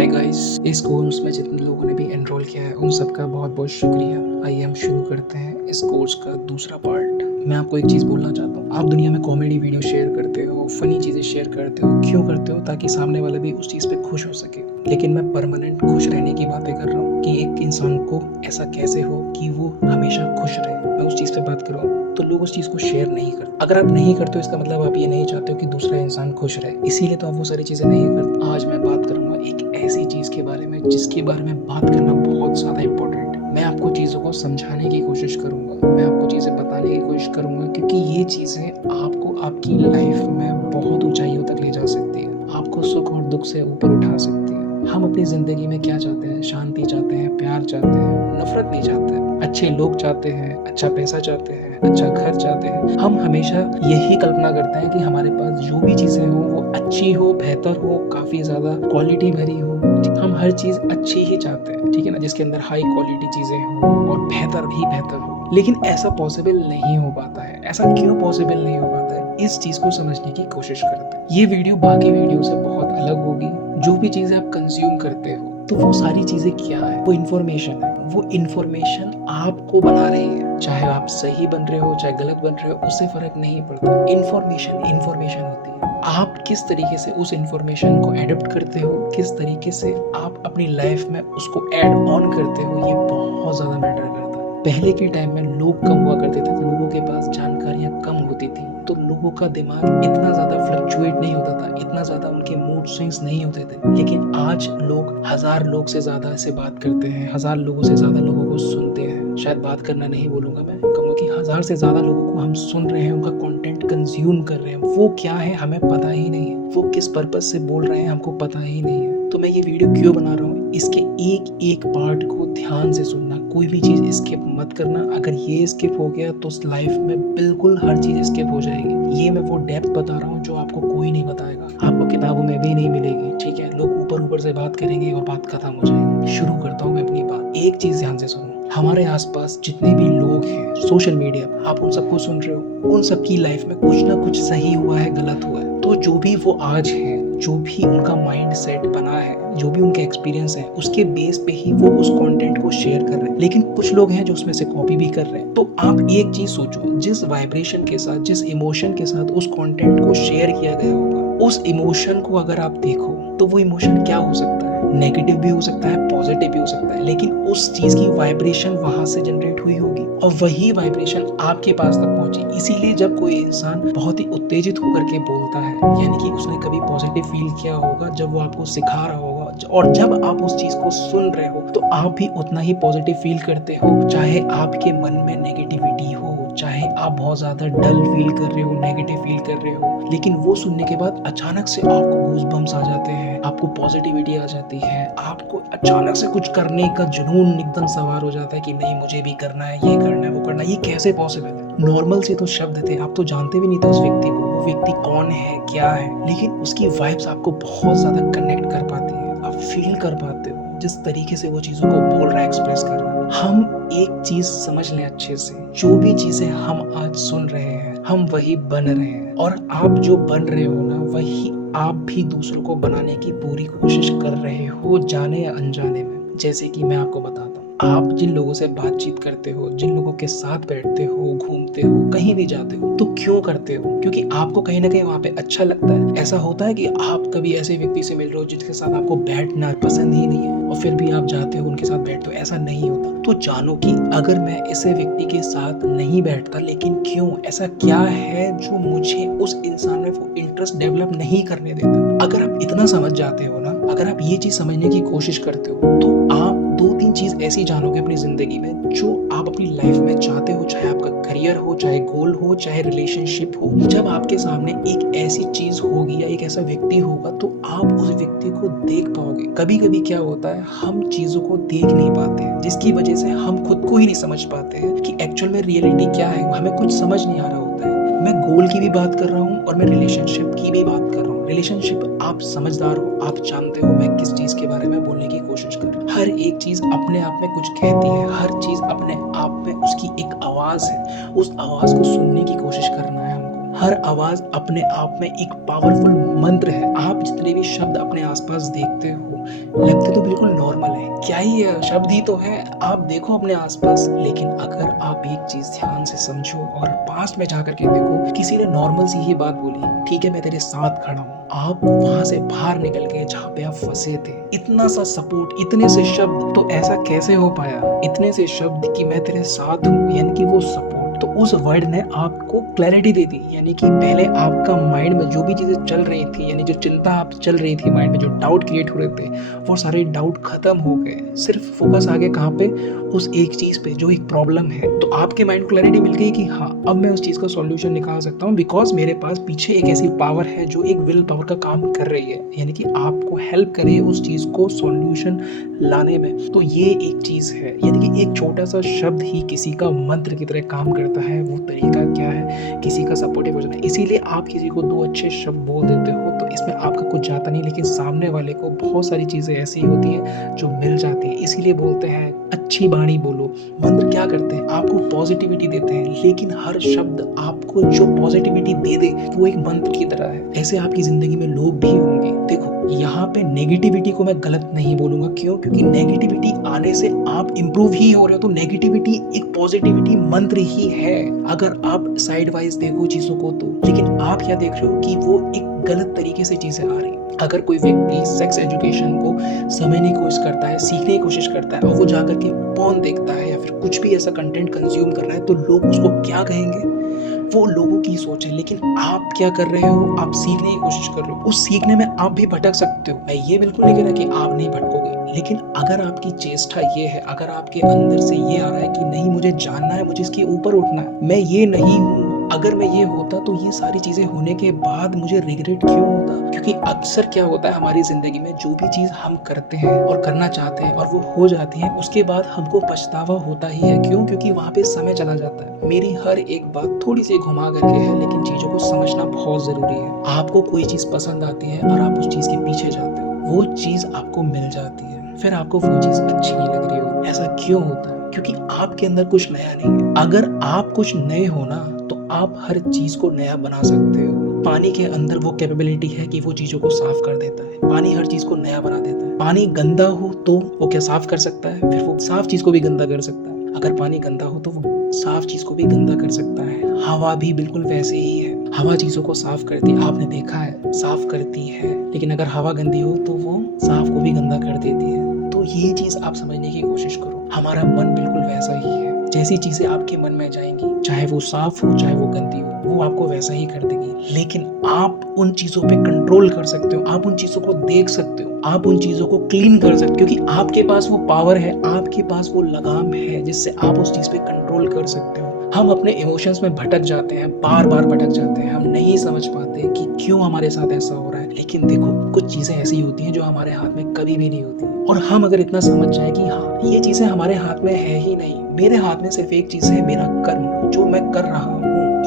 Hi guys, इस course में जितने लोगों ने भी एनरोल किया है उन सबका बहुत बहुत शुक्रिया। आइए हम शुरू करते हैं इस कोर्स का दूसरा पार्ट। मैं आपको एक चीज़ बोलना चाहता हूँ, आप दुनिया में कॉमेडी वीडियो शेयर करते हो, फनी चीज़ें शेयर करते हो, क्यों करते हो? ताकि सामने वाला भी उस चीज़ पे खुश हो सके। लेकिन मैं परमानेंट खुश रहने की बातें कर रहा हूँ कि एक इंसान को ऐसा कैसे हो कि वो हमेशा खुश रहे। मैं उस चीज़ पे बात कर रहा हूँ। तो लोग उस चीज़ को शेयर नहीं करते। अगर आप नहीं करते हो इसका मतलब आप ये नहीं चाहते हो कि दूसरा इंसान खुश रहे, इसीलिए तो आप वो सारी चीज़ें नहीं करते। आज मैं बात करूँगा एक ऐसी चीज़ के बारे में जिसके बारे में बात करना बहुत ज़्यादा इम्पोर्टेंट है। मैं आपको चीज़ों को समझाने की कोशिश करूँगा, मैं आपको चीज़ें बताने की कोशिश करूँगा, क्योंकि ये चीज़ें आपको आपकी लाइफ में बहुत ऊंचाइयों तक ले जा सकती है, आपको सुख और दुख से ऊपर उठा सकती है। हम अपनी ज़िंदगी में क्या चाहते हैं? शांति चाहते हैं, प्यार चाहते हैं, नफरत नहीं चाहते, अच्छे लोग चाहते हैं, अच्छा पैसा चाहते हैं, अच्छा घर चाहते हैं। हम हमेशा यही कल्पना करते हैं कि हमारे पास जो भी चीज़ें हो वो अच्छी हो, बेहतर हो, काफ़ी ज़्यादा क्वालिटी भरी हो। हम हर चीज़ अच्छी ही चाहते हैं, ठीक है ना, जिसके अंदर हाई क्वालिटी चीज़ें हो और बेहतर भी बेहतर हो। लेकिन ऐसा पॉसिबल नहीं हो पाता है। ऐसा क्यों पॉसिबल नहीं हो पाता है? इस चीज़ को समझने की कोशिश करते हैं। ये वीडियो बाकी वीडियो से बहुत अलग होगी। जो भी चीज़ें आप कंज्यूम करते हो तो वो सारी चीज़ें क्या है? वो इन्फॉर्मेशन है। वो इन्फॉर्मेशन आपको बना रही है। चाहे आप सही बन रहे हो चाहे गलत बन रहे हो, उससे फर्क नहीं पड़ता। इन्फॉर्मेशन होती है। आप किस तरीके से उस इन्फॉर्मेशन को एडप्ट करते हो, किस तरीके से आप अपनी लाइफ में उसको ऐड ऑन करते हो, ये बहुत ज़्यादा मैटर करता है। पहले के टाइम में लोग कम हुआ करते थे, तो लोगों के पास जानकारियाँ कम होती थी, तो लोगों का दिमाग इतना ज़्यादा फ्लक्चुएट नहीं होता था, इतना ज़्यादा उनके मूड स्विंग्स नहीं होते थे। लेकिन आज लोग 1000 लोग से ज़्यादा से बात करते हैं, 1000 लोगों से ज़्यादा लोगों को सुनते हैं। शायद बात करना नहीं बोलूँगा, मैं कहूँगा कि 1000 से ज़्यादा लोगों को हम सुन रहे हैं, उनका कंटेंट कंज्यूम कर रहे हैं। वो क्या है हमें पता ही नहीं है, वो किस पर्पज से बोल रहे हैं हमको पता ही नहीं है। तो मैं ये वीडियो क्यों बना रहा हूँ, इसके एक एक पार्ट को ध्यान से सुनना, कोई भी चीज़ स्किप मत करना। अगर ये स्किप हो गया तो लाइफ में बिल्कुल हर चीज़ स्किप हो जाएगी। ये मैं वो डेप्थ बता रहा हूँ जो आपको कोई नहीं बताएगा, आपको किताबों में भी नहीं मिलेगी, ठीक है। लोग ऊपर ऊपर से बात करेंगे और बात खत्म हो जाएगी। शुरू करता हूँ मैं अपनी बात। एक चीज़ ध्यान से सुनो, हमारे आसपास जितने भी लोग हैं, सोशल मीडिया आप उन सबको सुन रहे हो, उन सबकी लाइफ में कुछ ना कुछ सही हुआ है, गलत हुआ है। तो जो भी वो आज हैं, जो भी उनका माइंड सेट बना है, जो भी उनके एक्सपीरियंस है, उसके बेस पे ही वो उस कंटेंट को शेयर कर रहे हैं। लेकिन कुछ लोग हैं जो उसमें से कॉपी भी कर रहे हैं। तो आप एक चीज सोचो, जिस वाइब्रेशन के साथ, जिस इमोशन के साथ उस कंटेंट को शेयर किया गया होगा, उस इमोशन को अगर आप देखो तो वो इमोशन क्या हो सकता है? नेगेटिव भी हो सकता है, पॉजिटिव भी हो सकता है, लेकिन उस चीज की वाइब्रेशन वहां से जनरेट हुई होगी और वही वाइब्रेशन आपके पास तक पहुंची। इसीलिए जब कोई इंसान बहुत ही उत्तेजित होकर के बोलता है, यानी कि उसने कभी पॉजिटिव फील किया होगा जब वो आपको सिखा रहा होगा, और जब आप उस चीज को सुन रहे हो तो आप भी उतना ही पॉजिटिव फील करते हो। चाहे आपके मन में नेगेटिविटी हो, चाहे आप बहुत ज्यादा डल फील कर रहे हो, नेगेटिव फील कर रहे हो, लेकिन वो सुनने के बाद अचानक से आपको गूज़बम्स आ जाते हैं, आपको पॉजिटिविटी आ जाती है, आपको अचानक से कुछ करने का जुनून एकदम सवार हो जाता है कि नहीं मुझे भी करना है, ये करना है, वो करना है। ये कैसे पॉसिबल है? नॉर्मल से तो शब्द थे, आप तो जानते भी नहीं थे उस व्यक्ति को, वो व्यक्ति कौन है, क्या है, लेकिन उसकी वाइब्स आपको बहुत ज्यादा कनेक्ट कर पाती है। आप फील कर पाते हो जिस तरीके से वो चीजों को बोल रहा है, एक्सप्रेस कर रहा है। हम एक चीज समझ लें अच्छे से, जो भी चीजें हम आज सुन रहे हैं हम वही बन रहे हैं, और आप जो बन रहे हो ना, वही आप भी दूसरों को बनाने की पूरी कोशिश कर रहे हो, जाने या अनजाने में। जैसे कि मैं आपको बताता हूँ, आप जिन लोगों से बातचीत करते हो, जिन लोगों के साथ बैठते हो, घूमते हो, कहीं भी जाते हो, तो क्यों करते हो? क्योंकि आपको कहीं ना कहीं वहाँ पे अच्छा लगता है। ऐसा होता है कि आप कभी ऐसे व्यक्ति से मिल रहे हो जिसके साथ आपको बैठना पसंद ही नहीं है और फिर भी आप जाते हो उनके साथ बैठते हो? ऐसा नहीं होता। तो जानो कि अगर मैं ऐसे व्यक्ति के साथ नहीं बैठता, लेकिन क्यों, ऐसा क्या है जो मुझे उस इंसान में वो इंटरेस्ट डेवलप नहीं करने देता? अगर आप इतना समझ जाते हो ना, अगर आप ये चीज समझने की कोशिश करते हो, तो आप 2-3 चीज ऐसी जानोगे अपनी जिंदगी में जो आप अपनी लाइफ में चाहते हो, चाहे आपका करियर हो, चाहे गोल हो, चाहे रिलेशनशिप हो। जब आपके सामने एक ऐसी चीज होगी या एक ऐसा व्यक्ति होगा तो आप उस व्यक्ति को देख पाओगे। कभी कभी क्या होता है, हम चीजों को देख नहीं पाते हैं, जिसकी वजह से हम खुद को ही नहीं समझ पाते हैं कि एक्चुअल में रियलिटी क्या है, हमें कुछ समझ नहीं आ रहा होता है। मैं गोल की भी बात कर रहा हूँ और मैं रिलेशनशिप की भी बात कर रहा हूँ। रिलेशनशिप, आप समझदार हो, आप जानते हो मैं किस चीज के बारे में बोलने की कोशिश कर रहा हूँ। हर एक चीज अपने आप में कुछ कहती है, हर चीज अपने आप में उसकी एक आवाज है, उस आवाज को सुनने की कोशिश करना है हमको। हर आवाज अपने आप में एक पावरफुल मंत्र है। आप जितने भी शब्द अपने आसपास देखते हो, लगते तो बिल्कुल नॉर्मल है, क्या ही है, शब्द ही तो है, आप देखो अपने आसपास। लेकिन अगर आप एक चीज ध्यान से समझो और पास्ट में जाकर के देखो, किसी ने नॉर्मल सी ही बात बोली, ठीक है मैं तेरे साथ खड़ा हूँ, आप वहां से बाहर निकल गए जहाँ पे आप फंसे थे। इतना सा सपोर्ट, इतने से शब्द, तो ऐसा कैसे हो पाया? इतने से शब्द कि मैं तेरे साथ हूँ, यानी कि वो सपोर्ट, तो उस वर्ड ने आपको क्लैरिटी दे दी। यानी कि पहले आपका माइंड में जो भी चीजें चल रही थी, यानी जो चिंता आप चल रही थी माइंड में, जो डाउट क्रिएट हो रहे थे, वो सारे डाउट खत्म हो गए। सिर्फ फोकस आ गया कहाँ पे? उस एक चीज पे जो एक प्रॉब्लम है। तो आपके माइंड को क्लैरिटी मिल गई कि हाँ अब मैं उस चीज का सॉल्यूशन निकाल सकता हूँ, बिकॉज मेरे पास पीछे एक ऐसी पावर है जो एक विल पावर का काम कर रही है, यानी कि आपको हेल्प करे उस चीज को सॉल्यूशन लाने में। तो ये एक चीज है, यानी कि एक छोटा सा शब्द ही किसी का मंत्र की तरह काम करता है। वो तरीका क्या है? किसी का सपोर्टिव हो जाना। इसीलिए आप किसी को दो अच्छे शब्द बोल देते हो तो इसमें आपका कुछ जाता नहीं, लेकिन सामने वाले को बहुत सारी चीजें ऐसी होती हैं जो मिल जाती है। इसीलिए बोलते हैं अच्छी वाणी बोलो। मंत्र क्या करते हैं? आपको पॉजिटिविटी देते हैं, लेकिन हर शब्द आपको जो पॉजिटिविटी दे दे वो एक मंत्र की तरह है। ऐसे आपकी जिंदगी में लोग भी होंगे। देखो यहाँ पे नेगेटिविटी को मैं गलत नहीं बोलूंगा, क्यों? क्योंकि नेगेटिविटी आने से आप इंप्रूव ही हो रहे हो। तो नेगेटिविटी एक पॉजिटिविटी मंत्र ही है अगर आप साइड वाइज देखो चीजों को तो। लेकिन आप क्या देख रहे हो कि वो एक गलत तरीके से चीजें आ रही। अगर कोई व्यक्ति सेक्स एजुकेशन को समझने की कोशिश करता है, सीखने की कोशिश करता है, और वो जाकर के पोर्न देखता है या फिर कुछ भी ऐसा कंटेंट कंज्यूम कर रहा है, तो लोग उसको क्या कहेंगे? वो लोगों की सोच है। लेकिन आप क्या कर रहे हो? आप सीखने की कोशिश कर रहे हो। उस सीखने में आप भी भटक सकते हो। मैं ये बिल्कुल नहीं कह रहा कि आप नहीं भटकोगे, लेकिन अगर आपकी चेष्टा ये है, अगर आपके अंदर से ये आ रहा है कि नहीं मुझे जानना है, मुझे इसके ऊपर उठना है, मैं ये नहीं हूँ, अगर मैं ये होता तो ये सारी चीजें होने के बाद मुझे रिग्रेट क्यों होता? क्योंकि अक्सर क्या होता है हमारी जिंदगी में, जो भी चीज हम करते हैं और करना चाहते हैं और वो हो जाती है, उसके बाद हमको पछतावा होता ही है। क्यों? क्योंकि वहां पे समय चला जाता है। मेरी हर एक बात थोड़ी सी घुमा करके है, लेकिन चीजों को समझना बहुत जरूरी है। आपको कोई चीज पसंद आती है और आप उस चीज के पीछे जाते हो, वो चीज आपको मिल जाती है, फिर आपको वो चीज अच्छी नहीं लग रही होती। ऐसा क्यों होता है? क्योंकि आपके अंदर कुछ नया नहीं है। अगर आप कुछ नए हो ना, तो आप हर चीज को नया बना सकते हो। पानी के अंदर वो कैपेबिलिटी है कि वो चीजों को साफ कर देता है। पानी हर चीज को नया बना देता है। पानी गंदा हो तो वो क्या साफ कर सकता है? फिर वो साफ चीज को भी गंदा कर सकता है। अगर पानी गंदा हो तो वो साफ चीज को भी गंदा कर सकता है। हवा भी बिल्कुल वैसे ही है। हवा चीजों को साफ करती है, आपने देखा है, साफ करती है। लेकिन अगर हवा गंदी हो तो वो साफ को भी गंदा कर देती है। तो ये चीज आप समझने की कोशिश करो। हमारा मन बिल्कुल वैसा ही है। जैसी चीजें आपके मन में जाएंगी, चाहे वो साफ हो चाहे वो गंदी हो, वो आपको वैसा ही कर देगी। लेकिन आप उन चीजों पे कंट्रोल कर सकते हो, आप उन चीजों को देख सकते हो, आप उन चीजों को क्लीन कर सकते हो, क्योंकि आपके पास वो पावर है, आपके पास वो लगाम है जिससे आप उस चीज पे कंट्रोल कर सकते हो। हम अपने इमोशंस में भटक जाते हैं, बार बार भटक जाते हैं। हम नहीं समझ पाते कि क्यों हमारे साथ ऐसा हो रहा है। लेकिन देखो कुछ चीजें ऐसी होती हैं जो हमारे हाथ में कभी भी नहीं होती, और हम अगर इतना समझ जाए कि हाँ ये चीजें हमारे हाथ में है ही नहीं, मेरे हाथ में सिर्फ एक चीज है, मेरा कर्म, जो मैं कर रहा हूँ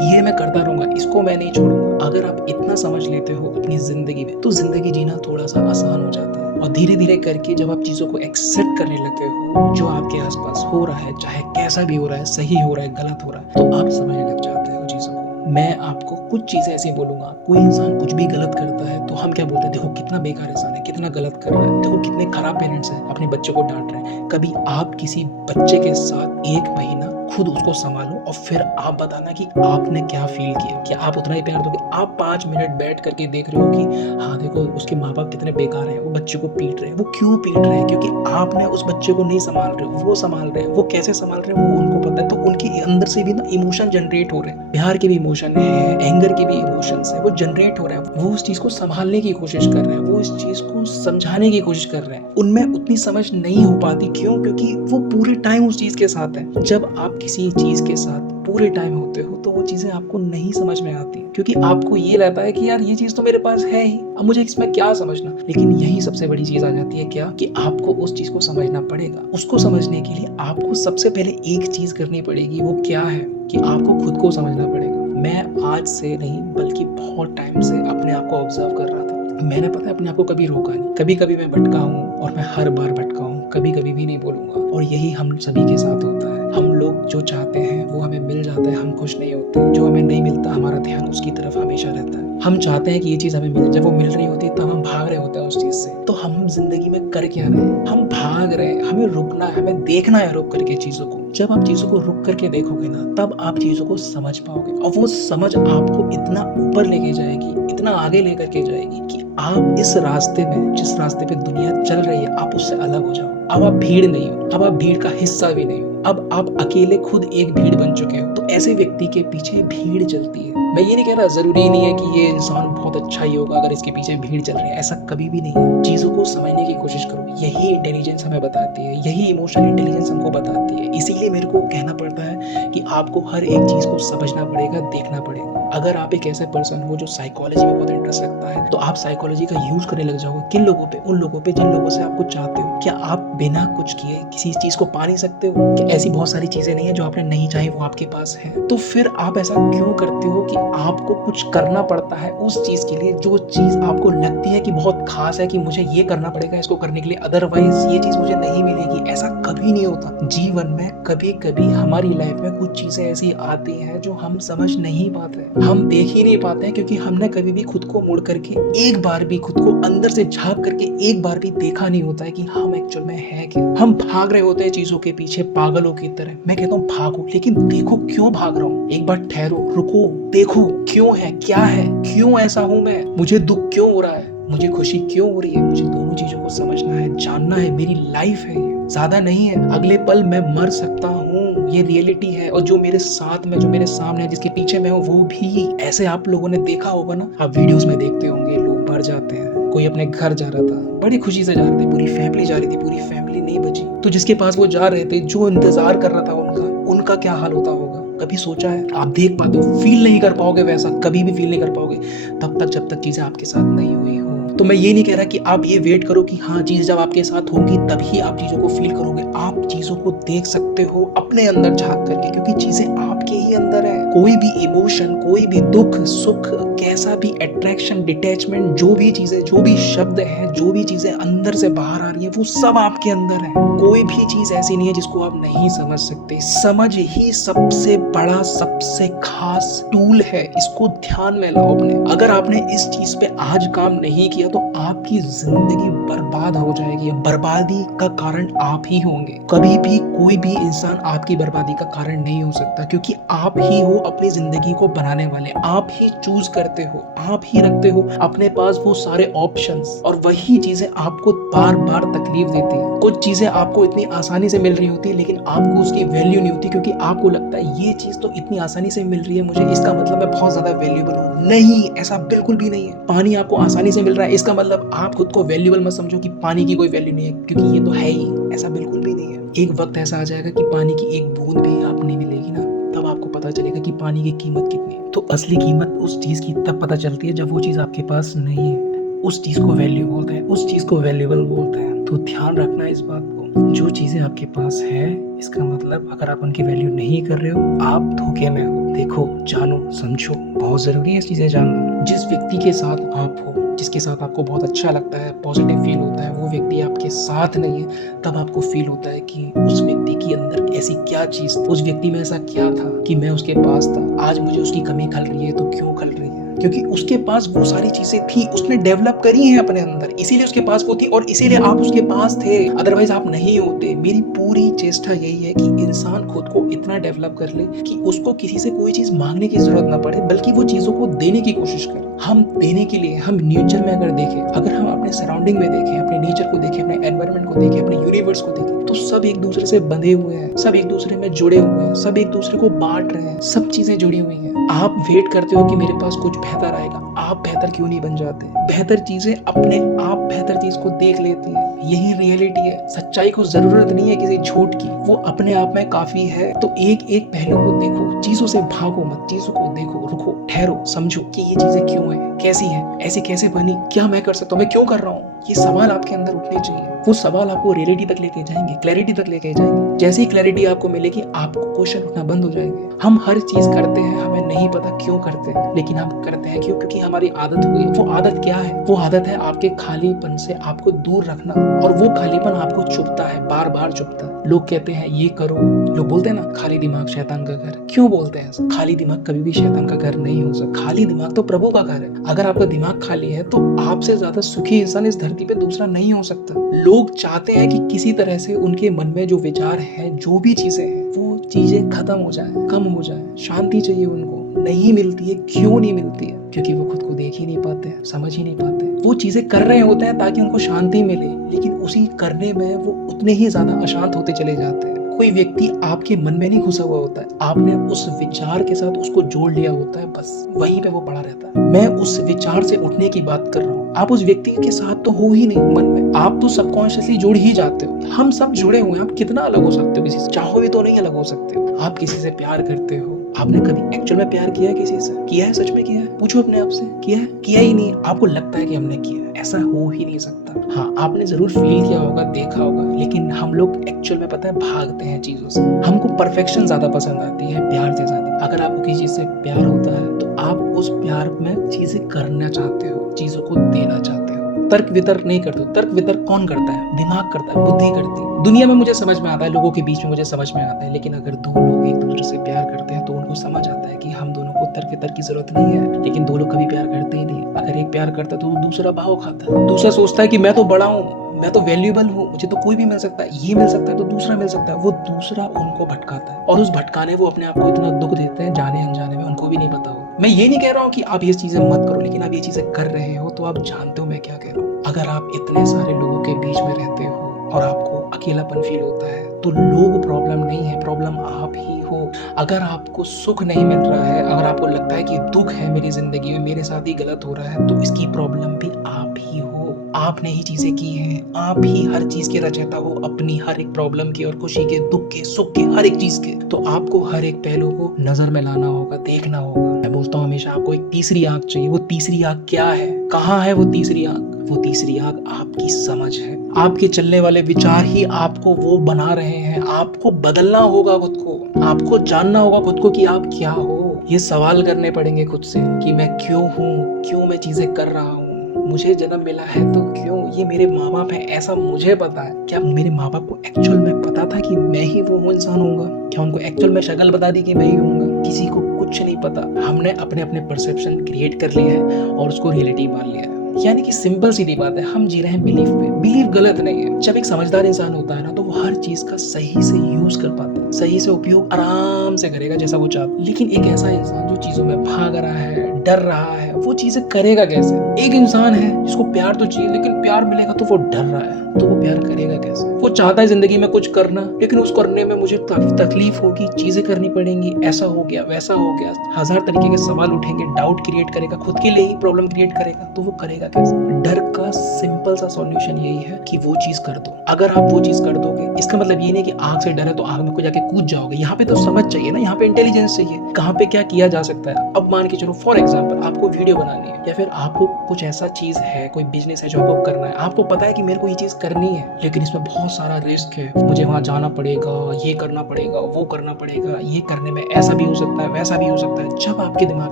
ये मैं करता रहूंगा, इसको मैं नहीं छोड़ूंगा। अगर आप इतना समझ लेते हो अपनी जिंदगी में, तो जिंदगी जीना थोड़ा सा आसान हो जाता है। और धीरे धीरे करके जब आप चीजों को एक्सेप्ट करने लगते हो, जो आपके आसपास हो रहा है, चाहे कैसा भी हो रहा है, सही हो रहा है, गलत हो रहा है, तो आप समझने लग जाते हो चीजों को। मैं आपको कुछ चीजें ऐसी बोलूंगा, कोई इंसान कुछ भी गलत करता है तो हम क्या बोलते हैं? देखो कितना बेकार इंसान है, कितना गलत कर रहा है, देखो कितने खराब पेरेंट्स हैं, अपने बच्चे को डांट रहे हैं। कभी आप किसी बच्चे के साथ 1 महीना खुद उसको संभालो और फिर आप बताना कि आपने क्या फील किया। क्या आप उतना ही प्यार दोगे? आप 5 मिनट बैठ करके देख रहे हो कि हाँ देखो उसके माँ बाप कितने बेकार हैं, वो बच्चे को पीट रहे हैं। वो क्यों पीट रहे हैं? क्योंकि आपने उस बच्चे को नहीं संभाल रहे हो, वो संभाल रहे हैं। वो कैसे संभाल रहे हैं वो उनको पता है। तो उनके अंदर से भी ना इमोशन जनरेट हो रहे हैं, प्यार के भी इमोशन है, एंगर के भी इमोशंस है, वो जनरेट हो रहे हैं। वो उस चीज को संभालने की कोशिश कर रहे हैं, वो इस चीज को समझाने की कोशिश कर रहे हैं। उनमें उतनी समझ नहीं हो पाती। क्यों? क्योंकि वो पूरे टाइम उस चीज के साथ है। जब आप किसी चीज के साथ पूरे टाइम होते हो तो वो चीजें आपको नहीं समझ में आती, क्योंकि आपको ये लगता है कि यार ये चीज तो मेरे पास है ही, अब मुझे इसमें क्या समझना। लेकिन यही सबसे बड़ी चीज आ जाती है, क्या? कि आपको उस चीज को समझना पड़ेगा। उसको समझने के लिए आपको सबसे पहले एक चीज करनी पड़ेगी। वो क्या है? कि आपको खुद को समझना पड़ेगा। मैं आज से नहीं बल्कि बहुत टाइम से अपने आप को ऑब्जर्व कर रहा था। मैंने पता है अपने आप को कभी रोका नहीं। कभी कभी मैं भटका हूँ और मैं हर बार भटका हूँ, कभी कभी भी नहीं बोलूंगा। और यही हम सभी के साथ होता है। हम लोग जो चाहते हैं वो हमें मिल जाता है, हम खुश नहीं होते। करते हैं। जो हमें नहीं मिलता हमारा ध्यान उसकी तरफ हमेशा रहता है। हम चाहते हैं कि ये चीज़ हमें मिले, जब वो मिल रही होती है तब हम भाग रहे होते हैं उस चीज़ से। तो हम जिंदगी में कर क्या रहे हैं? हम भाग रहे हैं। हमें रुकना है, हमें देखना है रुक करके चीज़ों को। जब आप चीज़ों को रुक करके देखोगे ना, तब आप चीज़ों को समझ पाओगे, और वो समझ आपको इतना ऊपर लेके जाएगी, इतना आगे लेकर के जाएगी कि आप इस रास्ते में, जिस रास्ते पे दुनिया चल रही है, आप उससे अलग हो जाओ। अब आप भीड़ नहीं हो, अब आप भीड़ का हिस्सा भी नहीं हो, अब आप अकेले खुद एक भीड़ बन चुके हो। तो ऐसे व्यक्ति के पीछे भीड़ चलती है। मैं ये नहीं कह रहा जरूरी नहीं है कि ये इंसान बहुत अच्छा ही होगा अगर इसके पीछे भीड़ चल रही है, ऐसा कभी भी नहीं है। चीजों को समझने की कोशिश करो, यही इंटेलिजेंस हमें बताती है, यही इमोशनल इंटेलिजेंस हमको बताती है। इसीलिए मेरे को कहना पड़ता है कि आपको हर एक चीज को समझना पड़ेगा, देखना पड़ेगा। अगर आप एक ऐसे पर्सन हो जो साइकोलॉजी में बहुत इंटरेस्ट रखता है, तो आप साइकोलॉजी का यूज करने लग जाओगे। किन लोगों पे? उन लोगों पे जिन लोगों से आप कुछ चाहते हो। क्या आप बिना कुछ किए किसी चीज को पा नहीं सकते हो? क्या ऐसी बहुत सारी चीजें नहीं है जो आपने नहीं चाही वो आपके पास है? तो फिर आप ऐसा क्यों करते हो कि आपको कुछ करना पड़ता है उस चीज के लिए जो चीज आपको लगती है कि बहुत खास है, कि मुझे ये करना पड़ेगा इसको करने के लिए, अदरवाइज ये चीज मुझे नहीं मिलेगी? ऐसा कभी नहीं होता। जीवन में कभी कभी हमारी लाइफ में कुछ चीजें ऐसी आती हैं जो हम समझ नहीं पाते, हम देख ही नहीं पाते हैं, क्योंकि हमने कभी भी खुद को मुड़ करके एक बार भी, खुद को अंदर से झांक करके एक बार भी देखा नहीं होता है कि हम एक्चुअल में है क्या। हम भाग रहे होते हैं चीजों के पीछे पागलों की तरह। मैं कहता हूँ भागो, लेकिन देखो क्यों भाग रहा हूँ। एक बार ठहरो, रुको, देखो क्यों है, क्या है, क्यों ऐसा हूँ मैं, मुझे दुख क्यों हो रहा है, मुझे खुशी क्यों हो रही है। मुझे दोनों चीजों को समझना है, जानना है। मेरी लाइफ है, ये ज्यादा नहीं है। अगले पल मैं मर सकता हूँ, ये रियलिटी है। और जो मेरे साथ में, जो मेरे सामने है, जिसके पीछे मैं हूँ, वो भी ऐसे। आप लोगों ने देखा होगा ना, आप वीडियोस में देखते होंगे, लोग मर जाते हैं। कोई अपने घर जा रहा था, बड़ी खुशी से जा रहे थे, पूरी फैमिली जा रही थी, पूरी फैमिली नहीं बची। तो जिसके पास वो जा रहे थे, जो इंतजार कर रहा था उनका क्या हाल होता होगा? कभी सोचा है? आप देख पाते हो, फील नहीं कर पाओगे वैसा, कभी भी फील नहीं कर पाओगे तब तक जब तक चीजें आपके साथ नहीं हुई हो। तो मैं ये नहीं कह रहा कि आप ये वेट करो कि हाँ चीज जब आपके साथ होगी तभी आप चीजों को फील करोगे। आप चीजों को देख सकते हो अपने अंदर झांक करके, क्योंकि चीजें आपके ही अंदर है। कोई भी इमोशन, कोई भी दुख सुख, कैसा भी अट्रैक्शन डिटैचमेंट, जो भी चीजें, जो भी शब्द हैं, जो भी चीजें अंदर से बाहर आ रही है, वो सब आपके अंदर है। कोई भी चीज ऐसी नहीं है जिसको आप नहीं समझ सकते। समझ ही सबसे बड़ा, सबसे खास टूल है। इसको ध्यान में लाओ अपने। अगर आपने इस चीज पे आज काम नहीं किया तो आपकी जिंदगी बर्बाद हो जाएगी। बर्बादी का कारण आप ही होंगे। कभी भी कोई भी इंसान आपकी बर्बादी का कारण नहीं हो सकता, क्योंकि आप ही हो अपनी जिंदगी को बनाने वाले। आप ही चूज करते हो, आप ही रखते हो अपने पास वो सारे ऑप्शंस, और वही चीजें आपको बार बार तकलीफ देती है। कुछ चीजें आपको इतनी आसानी से मिल रही होती है, लेकिन आपको उसकी वैल्यू नहीं होती, क्योंकि आपको लगता है ये चीज तो इतनी आसानी से मिल रही है मुझे, इसका मतलब मैं बहुत ज्यादा वैल्यूएबल हूँ। नहीं, ऐसा बिल्कुल भी नहीं है। पानी आपको आसानी से मिल रहा है, इसका मतलब आप खुद को वैल्यूएबल मत समझो कि पानी की कोई वैल्यू नहीं है, क्योंकि ये तो है ही। ऐसा बिल्कुल भी नहीं है। एक वक्त ऐसा आ जाएगा कि पानी की एक बूंद भी आप नहीं मिलेगी ना, तब आपको पता चलेगा कि पानी की कीमत कितनी है। तो असली कीमत उस चीज की तब पता चलती है जब वो चीज आपके पास नहीं है। उस चीज को वैल्यू बोलते हैं, उस चीज को वैल्यूएबल बोलते हैं। तो ध्यान रखना इस बात को। जो चीजें आपके पास है, इसका मतलब अगर आप उनकी वैल्यू नहीं कर रहे हो, आप धोखे में हो। देखो, जानो, समझो, बहुत जरूरी है इस चीजें जानना। जिस व्यक्ति के साथ आप हो, जिसके साथ आपको बहुत अच्छा लगता है, पॉजिटिव फील होता है, वो व्यक्ति आपके साथ नहीं है, तब आपको फील होता है कि उस व्यक्ति के अंदर ऐसी क्या चीज, उस व्यक्ति में ऐसा क्या था कि मैं उसके पास था। आज मुझे उसकी कमी खल रही है, तो क्यों खल रही है? क्योंकि उसके पास वो सारी चीजें थी, उसने डेवलप करी हैं अपने अंदर, इसीलिए उसके पास वो थी, और इसीलिए आप उसके पास थे, अदरवाइज आप नहीं होते। मेरी पूरी चेष्टा यही है कि इंसान खुद को इतना डेवलप कर ले कि उसको किसी से कोई चीज मांगने की जरूरत ना पड़े, बल्कि वो चीजों को देने की कोशिश करे। हम देने के लिए, हम नेचर में अगर देखें, अगर हम अपने सराउंडिंग में देखें, अपने नेचर को देखें, अपने एनवायरनमेंट को देखें, अपने यूनिवर्स को देखें, तो सब एक दूसरे से बंधे हुए हैं, सब एक दूसरे में जुड़े हुए हैं, सब एक दूसरे को बांट रहे हैं, सब चीजें जुड़ी हुई हैं। आप वेट करते हो कि मेरे पास कुछ बेहतर आएगा, आप बेहतर क्यों नहीं बन जाते? बेहतर चीजें अपने आप बेहतर चीज को देख लेती है। यही रियलिटी है। सच्चाई को जरूरत नहीं है किसी झूठ की, वो अपने आप में काफी है। तो एक एक पहलू को देखो, चीजों से भागो मत, चीजों को देखो, रुको, ठहरो, समझो कि ये चीजें क्यों है, कैसी है, ऐसी कैसे बनी, क्या मैं कर सकता हूँ, मैं क्यों कर रहा हूँ। ये सवाल आपके अंदर उठने चाहिए। वो सवाल आपको रियलिटी तक लेके जाएंगे, क्लैरिटी तक लेके जाएंगे। जैसे ही क्लैरिटी आपको मिलेगी, आपको क्वेश्चन उठना बंद हो जाएंगे। हम हर चीज करते हैं, हमें नहीं पता क्यों करते हैं, लेकिन हम करते हैं क्यों? क्योंकि हमारी आदत हो गई। वो आदत क्या है? वो आदत है आपके खालीपन से आपको दूर रखना, और वो खालीपन आपको चुभता है, बार बार चुभता है। लोग कहते हैं ये करो, लोग बोलते हैं ना खाली दिमाग शैतान का घर। क्यों बोलते हैं? खाली दिमाग कभी भी शैतान का घर नहीं हो सकता। खाली दिमाग तो प्रभु का घर है। अगर आपका दिमाग खाली है तो आपसे ज्यादा सुखी इंसान इस धरती पे दूसरा नहीं हो सकता। लोग चाहते हैं कि किसी तरह से उनके मन में जो विचार है, जो भी चीजें हैं, वो चीजें खत्म हो जाए, कम हो जाए। शांति चाहिए उनको, नहीं मिलती है। क्यों नहीं मिलती है? क्योंकि वो खुद को देख ही नहीं पाते हैं, समझ ही नहीं पाते। वो चीजें कर रहे होते हैं ताकि उनको शांति मिले, लेकिन उसी करने में वो उतने ही ज्यादा अशांत होते चले जाते हैं। कोई व्यक्ति आपके मन में नहीं घुसा हुआ होता है, आपने उस विचार के साथ उसको जोड़ लिया होता है, बस वहीं पे वो पड़ा रहता है। मैं उस विचार से उठने की बात कर रहा हूँ। आप उस व्यक्ति के साथ तो हो ही नहीं मन में, आप तो सबकॉन्शियसली जुड़ ही जाते हो। हम सब जुड़े हुए हैं, आप कितना अलग हो सकते हो किसी से? चाहो भी तो नहीं अलग हो सकते हो। आप किसी से प्यार करते हो, आपने कभी एक्चुअल में प्यार किया है किसी से? किया है? सच में किया है? पूछो अपने आप से, किया है? किया ही नहीं। आपको लगता है कि हमने किया है, ऐसा हो ही नहीं सकता। हाँ, आपने जरूर फील किया होगा, देखा होगा, लेकिन हम लोग एक्चुअल में पता है भागते हैं चीजों से। हमको परफेक्शन ज्यादा पसंद आती है प्यार से ज्यादा। अगर आपको किसी चीज से प्यार होता है तो आप उस प्यार में चीजें करना चाहते हो, चीजों को देना चाहते हो। तर्क वितर्क नहीं करते हो। तर्क वितर्क कौन करता है? दिमाग करता है, बुद्धि करती है। दुनिया में मुझे समझ में आता है, लोगों के बीच में मुझे समझ में आता है, लेकिन अगर दो लोग एक दूसरे से प्यार करते हैं तो उनको समझ आता है कि हम दोनों को तर्क वितर्क की जरूरत नहीं है। लेकिन दो लोग कभी प्यार करते ही नहीं। अगर एक प्यार करता है तो दूसरा भाव खाता है। दूसरा सोचता है कि मैं तो बड़ा हूँ, मैं तो वैल्यूएबल हूँ, मुझे तो कोई भी मिल सकता है, ये मिल सकता है तो दूसरा मिल सकता है। वो दूसरा उनको भटकाता है, और उस भटकाने वो अपने आप को इतना दुख देते हैं, जाने अनजाने में, उनको भी नहीं पता हो। मैं ये नहीं कह रहा हूँ कि आप ये चीजें मत करो, लेकिन आप ये चीजें कर रहे हो तो आप जानते हो मैं क्या कह रहा हूँ। अगर आप इतने सारे लोगों के बीच में रहते हो और आपको अकेलापन फील होता है, तो लोग प्रॉब्लम नहीं है, प्रॉब्लम आप ही हो। अगर आपको सुख नहीं मिल रहा है, अगर आपको लगता है कि दुख है मेरी जिंदगी में, मेरे साथ ही गलत हो रहा है, तो इसकी प्रॉब्लम भी आप ही हो। आपने ही चीजें की हैं, आप ही हर चीज के रचयिता हो, अपनी हर एक प्रॉब्लम के और खुशी के, दुख के, सुख के, हर एक चीज के। तो आपको हर एक पहलू को नजर में लाना होगा, देखना होगा। मैं बोलता हूँ हमेशा आपको एक तीसरी आंख चाहिए। वो तीसरी आंख क्या है? कहाँ है वो तीसरी आंख? वो तीसरी आंख आपकी समझ है। आपके चलने वाले विचार ही आपको वो बना रहे हैं। आपको बदलना होगा खुद को, आपको जानना होगा खुद को कि आप क्या हो। ये सवाल करने पड़ेंगे खुद से कि मैं क्यों हूँ, क्यों मैं चीजें कर रहा हूँ, मुझे जन्म मिला है तो क्यों? ये मेरे माँ बाप है, ऐसा मुझे पता है। क्या मेरे माँ बाप को एक्चुअल में पता था कि मैं ही वो इंसान होऊंगा? क्या उनको एक्चुअल में शक्ल बता दी कि मैं ही होऊंगा? किसी को कुछ नहीं पता। हमने अपने अपने परसेप्शन क्रिएट कर लिए हैं और उसको रियलिटी मान लिया है। यानी कि सिंपल सीधी बात है, हम जी रहे हैं बिलीफ पे। बिलीफ गलत नहीं है। जब एक समझदार इंसान होता है ना, तो वो हर चीज का सही से यूज कर पाता है, सही से उपयोग आराम से करेगा जैसा वो चाहता। लेकिन एक ऐसा इंसान जो चीजों में भाग रहा है, डर रहा है, वो चीजें करेगा कैसे? एक इंसान है जिसको प्यार तो चाहिए, लेकिन प्यार मिलेगा तो वो डर रहा है, तो वो प्यार करेगा कैसे? वो चाहता है जिंदगी में कुछ करना, लेकिन उस करने में मुझे तकलीफ होगी, चीजें करनी पड़ेंगी, ऐसा हो गया, वैसा हो गया, हजार तरीके के सवाल उठेंगे, डाउट क्रिएट करेगा, खुद के लिए ही प्रॉब्लम क्रिएट करेगा, तो वो करेगा कैसे? डर का सिंपल सा सॉल्यूशन यही है कि वो चीज कर दो। अगर आप वो चीज कर दोगे, इसका मतलब ये नहीं कि आग से डर है तो आग में को जाके कूद जाओगे। यहाँ पे तो समझ चाहिए ना, यहाँ पे इंटेलिजेंस चाहिए, कहाँ पे क्या किया जा सकता है। अब मान के चलो फॉर एग्जाम्पल आपको वीडियो बनानी है, या फिर आपको कुछ ऐसा चीज है, कोई बिजनेस है जो आपको करना है, आपको पता है कि मेरे को ये चीज करनी है, लेकिन इसमें बहुत सारा रिस्क है, मुझे वहां जाना पड़ेगा, ये करना पड़ेगा, वो करना पड़ेगा, ये करने में ऐसा भी हो सकता है, वैसा भी हो सकता है। जब आपके दिमाग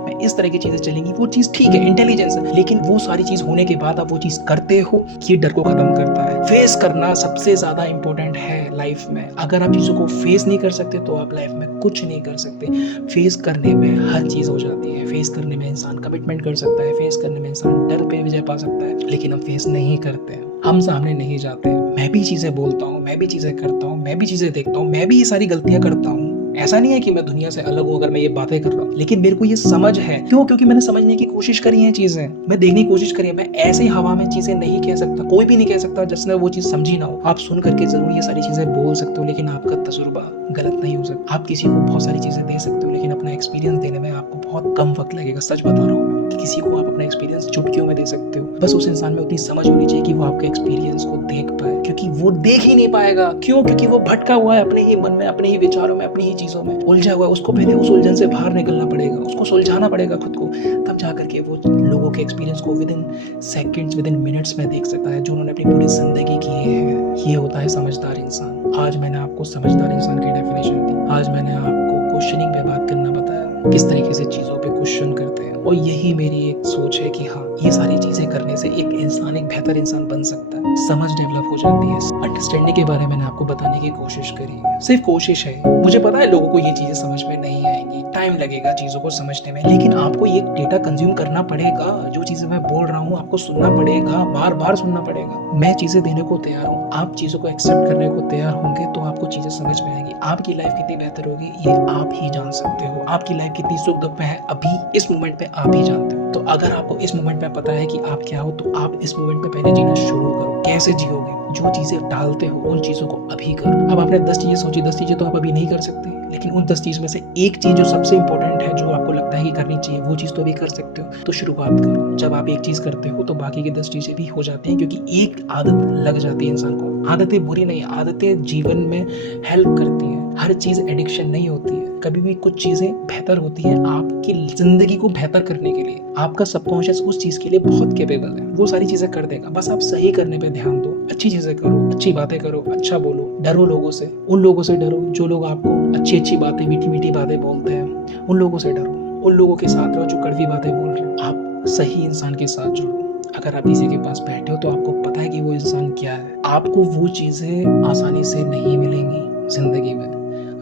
में इस तरह की चीजें चलेंगी, वो चीज ठीक है, इंटेलिजेंस है, लेकिन वो सारी चीज होने के बाद आप वो चीज करते हो, ये डर को खत्म करता है। फेस करना सबसे ज्यादा इंपॉर्टेंट है लाइफ में। अगर आप चीजों को फेस नहीं कर सकते तो आप लाइफ में कुछ नहीं कर सकते। फेस करने में हर चीज हो जाती है। फेस करने में इंसान कमिटमेंट कर सकता है, फेस करने में इंसान डर पे विजय पा सकता है, लेकिन हम फेस नहीं करते, हम सामने नहीं जाते। मैं भी चीजें बोलता हूँ, मैं भी चीजें करता हूँ, मैं भी चीजें देखता हूँ, मैं भी ये सारी गलतियां करता हूँ। ऐसा नहीं है कि मैं दुनिया से अलग हूँ अगर मैं ये बातें कर रहा हूँ, लेकिन मेरे को ये समझ है। क्यों? क्योंकि मैंने समझने की कोशिश करी है, चीजें मैं देखने की कोशिश करी है। मैं ऐसे ही हवा में चीजें नहीं कह सकता, कोई भी नहीं कह सकता जिसने वो चीज समझी ना हो। आप सुन करके जरूर ये सारी चीजें बोल सकते हो, लेकिन आपका तजुर्बा गलत नहीं हो सकता। आप किसी को बहुत सारी चीजें दे सकते हो, लेकिन अपना एक्सपीरियंस देने में आपको बहुत कम वक्त लगेगा। सच बता रहा हूँ कि किसी को आप अपना एक्सपीरियंस चुटकियों में दे सकते हो। बस उस इंसान में उतनी समझ होनी चाहिए कि वो आपके एक्सपीरियंस को देख पाए, क्योंकि वो देख ही नहीं पाएगा। क्यों? क्योंकि वो भटका हुआ है अपने ही मन में, अपने ही विचारों में, अपनी ही चीज़ों में उलझा हुआ है। उसको पहले उस उलझन से बाहर निकलना पड़ेगा, उसको सुलझाना पड़ेगा खुद को, तब जा करके वो लोगों के एक्सपीरियंस को with in seconds, with in minutes में देख सकता है, जो उन्होंने अपनी पूरी ज़िंदगी की है। ये होता है समझदार इंसान। आज मैंने आपको समझदार इंसान की डेफिनेशन दी। आज मैंने आपको क्वेश्चनिंग पे बात करना बताया, किस तरीके से चीज़ों पे क्वेश्चन करते हैं। और यही मेरी एक सोच है कि हाँ, ये सारी चीज़ें करने से एक इंसान एक बेहतर इंसान बन सकता है। समझ डेवलप हो जाती है। अंडरस्टैंडिंग के बारे में मैंने आपको बताने की कोशिश करी है, सिर्फ कोशिश है। मुझे पता है लोगों को ये चीज़ें समझ में नहीं आएंगी, टाइम लगेगा चीज़ों को समझने में, लेकिन आपको ये डेटा कंज्यूम करना पड़ेगा। जो चीज़ें मैं बोल रहा हूँ आपको सुनना पड़ेगा, बार बार सुनना पड़ेगा। मैं चीज़ें देने को तैयार हूँ, आप चीज़ों को एक्सेप्ट करने को तैयार होंगे तो आपको चीज़ें समझ में आएगी। आपकी लाइफ कितनी बेहतर होगी ये आप ही जान सकते हो। आपकी लाइफ कितनी सुख दुख में है अभी इस मोमेंट पे आप ही जानते हो। तो अगर आपको इस मोमेंट में पता है कि आप क्या हो, तो आप इस मोमेंट में पहले जीना शुरू करो। कैसे जियोगे? जो चीज़ें टालते हो उन चीज़ों को अभी करो। अब आपने 10 चीज़ें सोची, 10 चीज़ें तो आप अभी नहीं कर सकते, लेकिन उन 10 चीज़ में से एक चीज़ जो सबसे इंपॉर्टेंट है, जो आपको लगता है कि करनी चाहिए, वो चीज़ तो अभी कर सकते हो। तो शुरुआत करो। जब आप एक चीज़ करते हो तो बाकी की 10 चीज़ें भी हो जाती हैं, क्योंकि एक आदत लग जाती है इंसान को। आदतें बुरी नहीं, आदतें जीवन में हेल्प करती हैं। हर चीज़ एडिक्शन नहीं होती है। कभी भी कुछ चीज़ें बेहतर होती हैं आपकी ज़िंदगी को बेहतर करने के लिए। आपका सबकॉन्शियस उस चीज़ के लिए बहुत कैपेबल है, वो सारी चीज़ें कर देगा। बस आप सही करने पे ध्यान दो, अच्छी चीज़ें करो, अच्छी बातें करो, अच्छा बोलो। डरो लोगों से, उन लोगों से डरो जो लोग आपको अच्छी अच्छी बातें, मीठी मीठी बातें बोलते हैं। उन लोगों से डरो, उन लोगों के साथ रहो जो कड़वी बातें बोल रहे हो। आप सही इंसान के साथ जुड़ो। अगर आप किसी के पास बैठे हो तो आपको पता है कि वो इंसान क्या है। आपको वो चीज़ें आसानी से नहीं मिलेंगी ज़िंदगी में।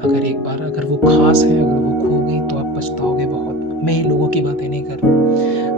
अगर एक बार अगर वो खास है, अगर वो खो गई तो आप पछताओगे बहुत। मैं इन लोगों की बातें नहीं कर रहा,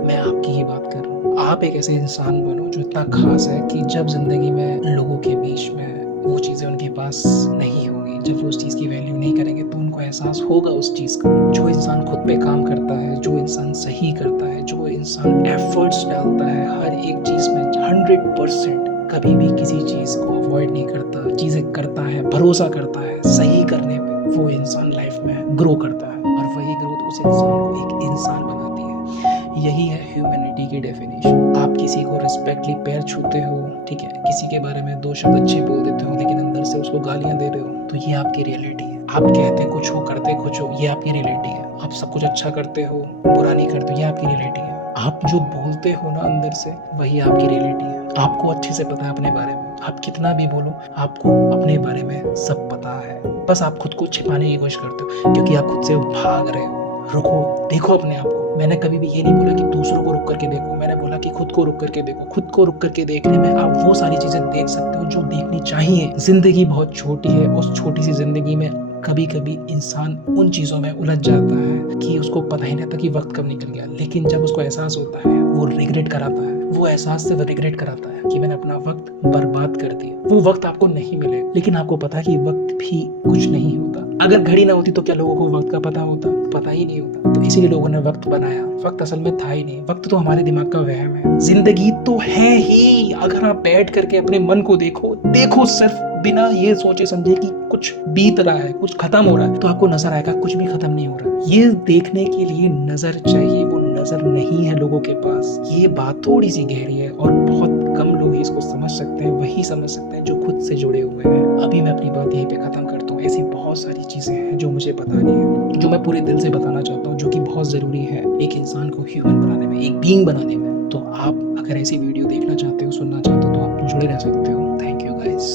मैं आपकी ही बात कर रहा हूँ। आप एक ऐसे इंसान बनो जो इतना खास है कि जब ज़िंदगी में लोगों के बीच में वो चीज़ें उनके पास नहीं होंगी, जब वो उस चीज़ की वैल्यू नहीं करेंगे, तो उनको एहसास होगा उस चीज़ का। जो इंसान खुद पे काम करता है, जो इंसान सही करता है, जो इंसान एफर्ट्स डालता है हर एक चीज़ में 100%, कभी भी किसी चीज़ को अवॉइड नहीं करता, चीज़ें करता है, भरोसा करता है सही करने पे, वो इंसान लाइफ में ग्रो करता है। और वही ग्रोथ उस इंसान को एक इंसान बनाती है। यही है ह्यूमैनिटी की डेफिनेशन। आप किसी को रिस्पेक्टली पैर छूते हो, ठीक है, किसी के बारे में 2 शब्द अच्छे बोल देते हो, लेकिन अंदर से उसको गालियां दे रहे हो, तो ये आपकी रियलिटी है। आप कहते कुछ हो, करते कुछ हो, ये आपकी रियलिटी है। आप सब कुछ अच्छा करते हो, बुरा नहीं करते हो, ये आपकी रियलिटी है। आप जो बोलते हो ना अंदर से, वही आपकी रियलिटी है। आपको अच्छे से पता है अपने बारे में। आप कितना भी बोलो, आपको अपने बारे में सब पता है। बस आप खुद को छिपाने की कोशिश करते हो, क्योंकि आप खुद से भाग रहे हो। रुको, देखो अपने आप को। मैंने कभी भी ये नहीं बोला कि दूसरों को रुक करके देखो, मैंने बोला कि खुद को रुक करके देखो। खुद को रुक करके देखने में आप वो सारी चीजें देख सकते हो जो देखनी चाहिए। जिंदगी बहुत छोटी है, उस छोटी सी जिंदगी में कभी कभी इंसान उन चीज़ों में उलझ जाता है कि उसको पता ही नहीं था कि वक्त कब निकल गया। लेकिन जब उसको एहसास होता है, वो रिग्रेट कराता है। वो एहसास से वो रिग्रेट कराता है कि मैंने अपना वक्त बर्बाद कर दिया। वो वक्त आपको नहीं मिले, लेकिन आपको पता है कि वक्त भी कुछ नहीं होता। अगर घड़ी ना होती तो क्या लोगों को वक्त का पता होता? पता ही नहीं होता। तो इसीलिए लोगों ने वक्त बनाया। वक्त असल में था ही नहीं। वक्त तो हमारे दिमाग का वहम है। जिंदगी तो है ही। अगर आप बैठ करके अपने मन को देखो सिर्फ बिना ये सोचे समझे कि कुछ बीत रहा है, कुछ खत्म हो रहा है, तो आपको नजर आएगा कुछ भी खत्म नहीं हो रहा। ये देखने के लिए नजर चाहिए, वो नजर नहीं है लोगों के पास। ये बात थोड़ी सी गहरी है और बहुत कम लोग इसको समझ सकते हैं। वही समझ सकते हैं जो खुद से जुड़े हुए हैं। अभी मैं अपनी बात यहीं पे खत्म करता हूँ। ऐसी बहुत सारी चीजें हैं जो मुझे बतानी है, जो मैं पूरे दिल से बताना चाहता हूँ, जो कि बहुत जरूरी है एक इंसान को ह्यूमन बनाने में, एक बीइंग बनाने में। तो आप अगर ऐसी वीडियो देखना चाहते हो, सुनना चाहते हो, तो आप जुड़े रह सकते हो। Thank you guys.